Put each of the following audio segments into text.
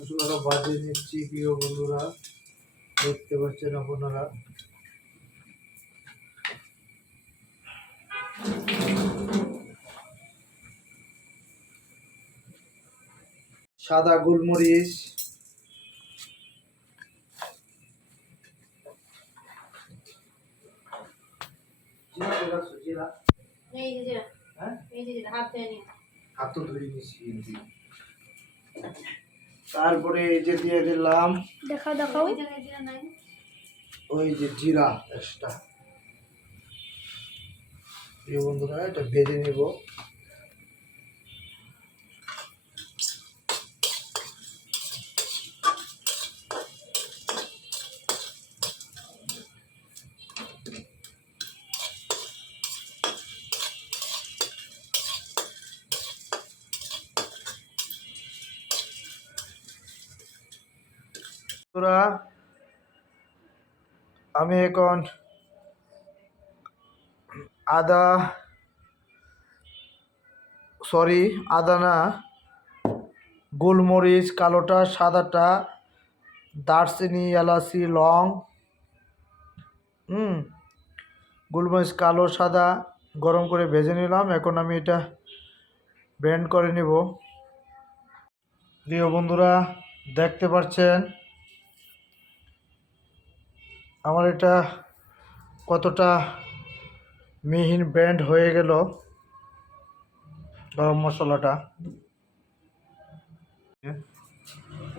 মশলাটা বাজিয়ে নিচ্ছি প্রিয় বন্ধুরা, দেখতে পাচ্ছেন আপনারা। সাদা গোলমরিচ, তারপরে এই যে দিয়ে দিলাম ওই যে জিরা এক্সট্রা। প্রিয় বন্ধুরা, এটা ভেজে নেব। আমি এখন আদা না, গোলমরিচ কালোটা, সাদাটা, দারচিনি, এলাচি, লং, গোলমরিচ কালো সাদা গরম করে ভেজে নিলাম। এখন আমি এটা ব্লেন্ড করে নেব। প্রিয় বন্ধুরা, দেখতে পাচ্ছেন আমার এটা কতটা মিহিন ব্লেন্ড হয়ে গেল গরম মশলাটা।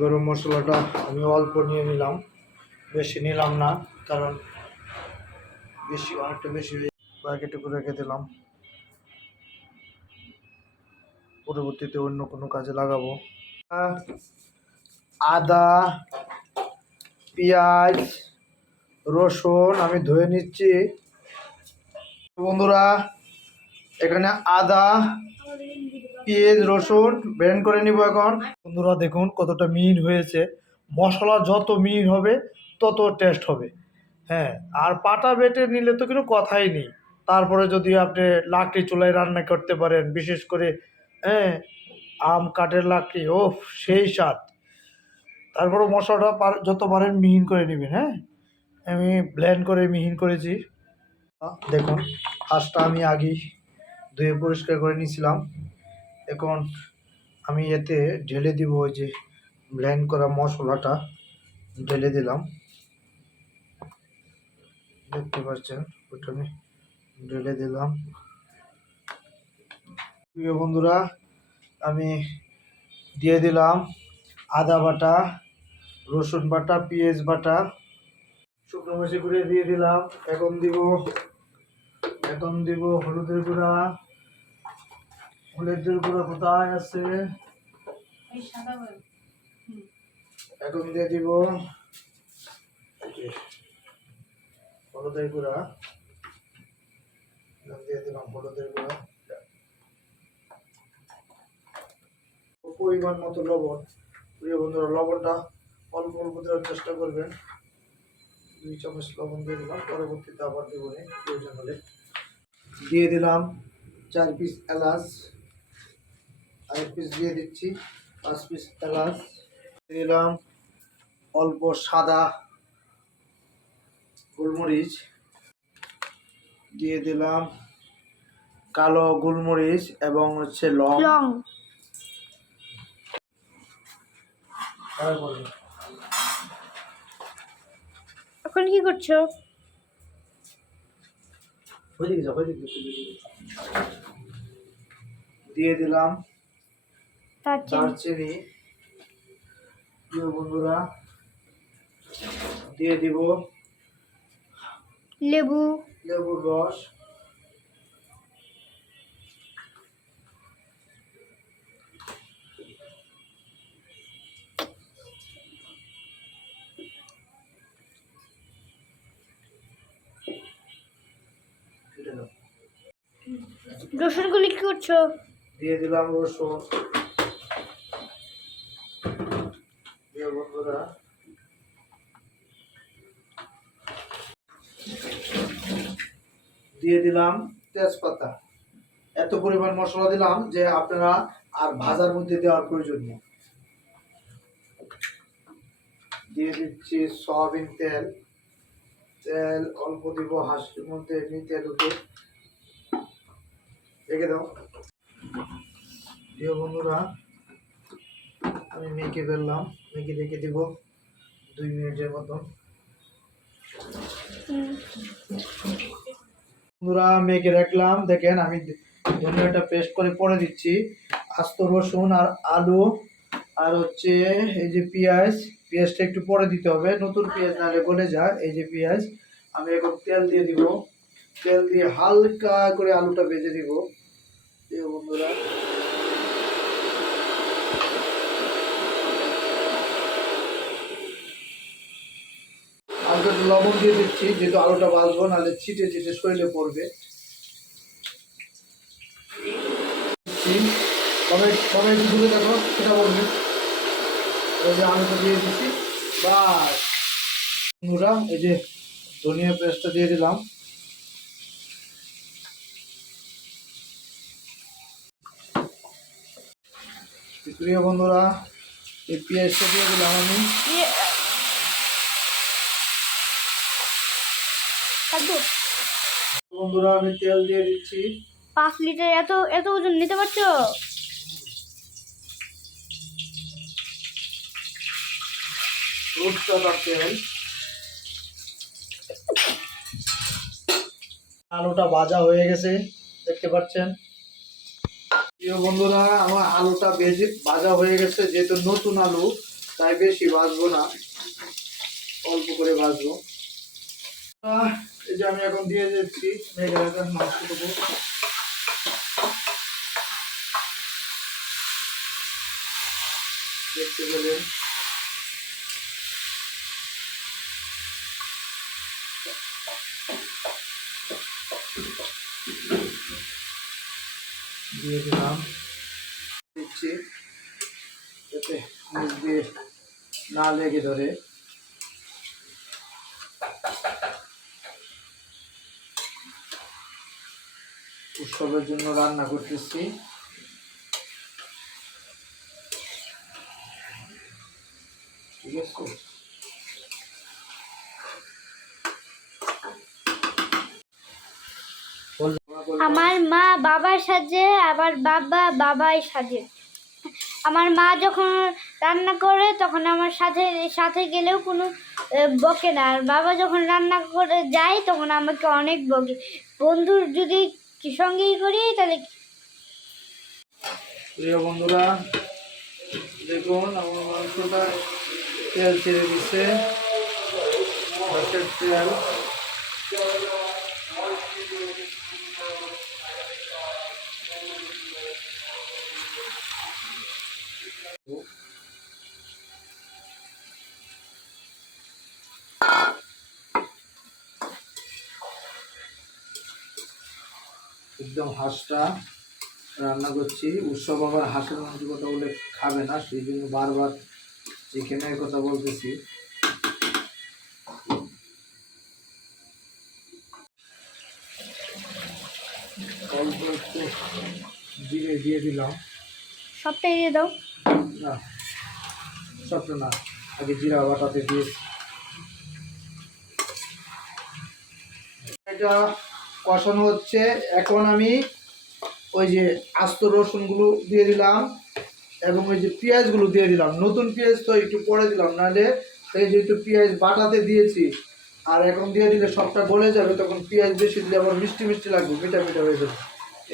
গরম মশলাটা আমি অল্প নিয়ে নিলাম, বেশি নিলাম না, কারণ অনেকটা বেশি প্যাকেটে করে রেখে দিলাম, পরবর্তীতে অন্য কোনো কাজে লাগাবো। আদা, পেঁয়াজ, রসুন আমি ধুয়ে নিচ্ছি। বন্ধুরা, এখানে আদা, পেঁয়াজ, রসুন ব্লেন্ড করে নিব এখন। বন্ধুরা দেখুন কতটা মিহিন হয়েছে। মশলা যত মিহিন হবে তত টেস্ট হবে। হ্যাঁ, আর পাটা বেটে নিলে তো কোনো কথাই নেই। তারপরে যদি আপনি লাকড়ি চুলায় রান্না করতে পারেন, বিশেষ করে আম কাঠের লাকড়ি, ও সেই স্বাদ। তারপরে মশলাটা যত পারেন মিহিন করে নেবেন। হ্যাঁ, আমি ব্লেন্ড করে মিহিন করেছি। দেখুন, হাঁসটা আমি আগেই ধুয়ে পরিষ্কার করে নিয়েছিলাম। এখন আমি এতে ঢেলে দিব ওই যে ব্লেন্ড করা মশলাটা, ঢেলে দিলাম। দেখতে পাচ্ছেন ওটা আমি ঢেলে দিলাম। প্রিয় বন্ধুরা, আমি দিয়ে দিলাম আদা বাটা, রসুন বাটা, পেঁয়াজ বাটা, শুকনো মরিচ গুঁড়ো দিয়ে দিলাম। এখন দিব হলুদের গুঁড়া। হলুদের গুঁড়া কোথায় আছে? এখন দিয়ে দিব হলুদের গুঁড়া। দিয়ে দিলাম হলুদের গুঁড়া, পরিমাণ মতো লবণ। প্রিয় বন্ধুরা, লবণটা অল্প অল্প দেওয়ার চেষ্টা করবেন। 2 চামচ লবণ দিয়ে দিলাম, পরবর্তীতে আবার দেবো প্রয়োজন হলে। দিয়ে দিলাম 4 পিস এলাচ, আর পিস দিয়ে দিচ্ছি 5 পিস এলাচ। দিয়ে দিলাম অল্প সাদা গোলমরিচ, দিয়ে দিলাম কালো গোলমরিচ এবং হচ্ছে লং। এখন কি করছো? দিয়ে দিলাম দারচিনি। প্রিয় বন্ধুরা, দিয়ে দিব লেবুর রস। রসুন গুলি কি করছো? দিয়ে দিলাম রসুন। প্রিয় বন্ধুরা, দিয়ে দিলাম তেজপাতা। এত পরিমাণ মশলা দিলাম যে আপনারা আর ভাজার মধ্যে দেওয়ার প্রয়োজন নেই। দিয়ে দিচ্ছি সয়াবিন তেল। তেল অল্প দিব, হাঁসের মধ্যে এমনি তেল উঠে। রেখে দাও। প্রিয় বন্ধুরা, আমি মেখে ফেললাম, মেখে রেখে দিব 2 মিনিটের মতন। বন্ধুরা মেখে রাখলাম, দেখেন আমি ধনিয়াটা পেস্ট করে পরে দিচ্ছি, আস্ত রসুন আর আলু আর হচ্ছে এই যে পেঁয়াজটা একটু পরে দিতে হবে, নতুন পেঁয়াজ নাহলে গলে যায়। এই যে পেঁয়াজ, আমি এখন তেল দিয়ে দিব, তেল দিয়ে হালকা করে আলুটা ভেজে দিব। এই বন্ধুরা হালকা একটু লবণ দিয়ে দিচ্ছি, যেহেতু আলুটা ভাজবো, নাহলে ছিটে ছিটে শরীরে পড়বে। একটু দূরে দেখো, সেটা বলবে। এই যে আলুটা দিয়ে দিচ্ছি, বাস। বন্ধুরা এই যে ধনিয়া পেস্টটা দিয়ে দিলাম। প্রিয় বন্ধুরা, এই পেঁয়াজটা দিয়ে দিলাম আমি। বন্ধুরা আমি তেল দিয়ে দিচ্ছি। 5 লিটার এত এত ওজন নিতে পারছো? তেল, আলুটা ভাজা হয়ে গেছে, দেখতে পাচ্ছেন। প্রিয় বন্ধুরা, আমার আলুটা ভাজা হয়ে গেছে, যেহেতু নতুন আলু তাই বেশি ভাজবো না, অল্প করে ভাজবো। এই যে আমি এখন দিয়ে দিচ্ছি মাংসটুকু। দেখতে পেলেন, দিয়ে দিলাম, দিচ্ছি যাতে নিচ দিয়ে না লেগে ধরে। উৎসবের জন্য রান্না করতেছি। ঠিক আছে, আমার মা বাবার সাজে, আবার বাবা বাবাই সাজে। আমার মা যখন রান্না করে তখন আমার সাথে সাথে গেলেও কোনো বকে না, আর বাবা যখন রান্না করে যায় তখন আমাকে অনেক বকে। বন্ধুর যদি কি সঙ্গেই করি তাহলে। প্রিয় বন্ধুরা দেখুন, আমার মাংসটা তেল ছেড়ে দিচ্ছে, হাঁসের তেল। একদম হাঁসটা রান্না করছি। উৎসব আবার হাঁসের মাংস কথা বলে খাবে না, সেই জন্য বারবার চিকেনের কথা বলতেছি। অল্প একটু জিরে দিয়ে দিলাম। সবটাই দিয়ে দাও। না, সবটা না, আগে জিরা বাটাতে দিয়েছি। এটা কষানো হচ্ছে, এখন আমি ওই যে আস্ত রসুনগুলো দিয়ে দিলাম এবং ওই যে পেঁয়াজগুলো দিয়ে দিলাম। নতুন পেঁয়াজ তো একটু পরে দিলাম, নাহলে এই যে একটু পেঁয়াজ বাটাতে দিয়েছি, আর এখন দিয়ে দিলে সবটা গলে যাবে, তখন পেঁয়াজ বেশি দিলে আবার মিষ্টি মিষ্টি লাগবে, মিঠা মিঠা হয়ে যাবে।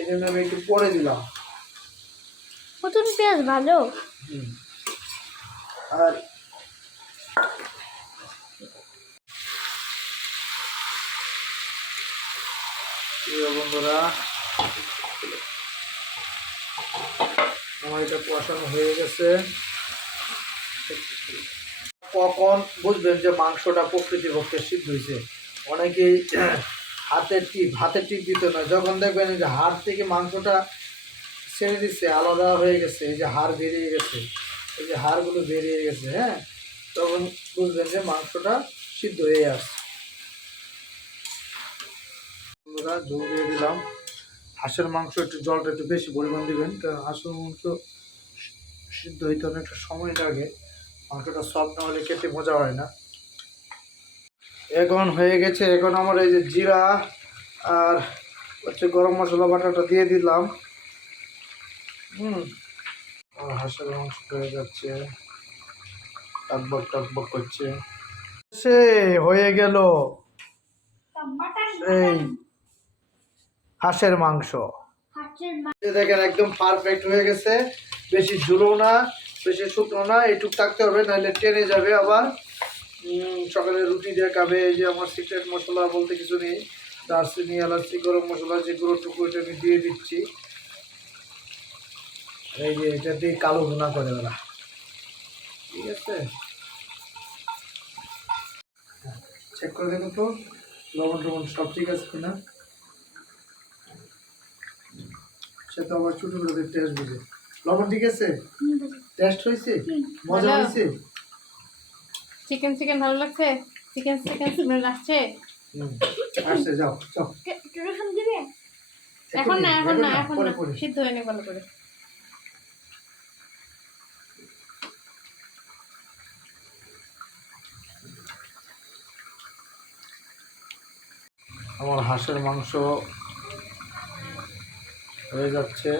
এই জন্য আমি একটু পরে দিলাম। নতুন পেঁয়াজ ভালো। আর বন্ধুরা, আমার এটা কষানো হয়ে গেছে। কখন বুঝবেন যে মাংসটা প্রকৃতিপক্ষে সিদ্ধ হয়েছে? অনেকেই হাতের টিপ দিতে না, যখন দেখবেন যে হাড় থেকে মাংসটা ছেড়ে দিচ্ছে, আলাদা হয়ে গেছে, এই যে হাড় বেরিয়ে গেছে, এই যে হাড়গুলো বেরিয়ে গেছে, হ্যাঁ, তখন বুঝবেন যে মাংসটা সিদ্ধ হয়ে আসছে। বন্ধুরা ঝোল দিয়ে দিলাম। হাঁসের মাংস একটু জলটা একটু বেশি পরিমাণ দিবেন, কারণ হাঁসের মাংস সিদ্ধ হইতে অনেকটা সময় লাগে, মাংসটা সফট না হলে খেতে মজা হয় না। এখন হয়ে গেছে, এখন আমার এই যে জিরা আর হচ্ছে গরম মশলা বাটাটা দিয়ে দিলাম। আর হাঁসের মাংস হয়ে যাচ্ছে, টকবক টকবক করছে। সে হয়ে গেল এই হাঁসের মাংস। এই দেখেন একদম পারফেক্ট হয়ে গেছে, বেশি ঝুলো না বেশি শুকনো না, এইটুক থাকতে হবে নাহলে টেনে যাবে আবার। সকালে রুটি দিয়ে খাবে। এই যে আমার সিক্রেট মশলা বলতে কিছু নেই, দারচিনি এলাচি গরম মশলা যে গুঁড়োটুকু এটা আমি দিয়ে দিচ্ছি। এই যে এটা দিয়ে কালো ভুনা করে ওরা, ঠিক আছে। চেক করে দেখো তো লবণ টবণ সব ঠিক আছে কিনা। সে তো আবার ছোটো ছোটো টেস্ট বুঝে। লবণ ঠিক আছে, টেস্ট হয়েছে, মজা হয়েছে। চিকেন চিকেন ভালো লাগছে? চিকেন চিকেন স্মেল আসছে? আসছে, যাও যাও। রসুন দিবে? এখন না, এখন না, এখন পরে না, পরে। সিদ্ধ হয়ে নে ভালো করে। আমার হাঁসের মাংস হয়ে যাচ্ছে।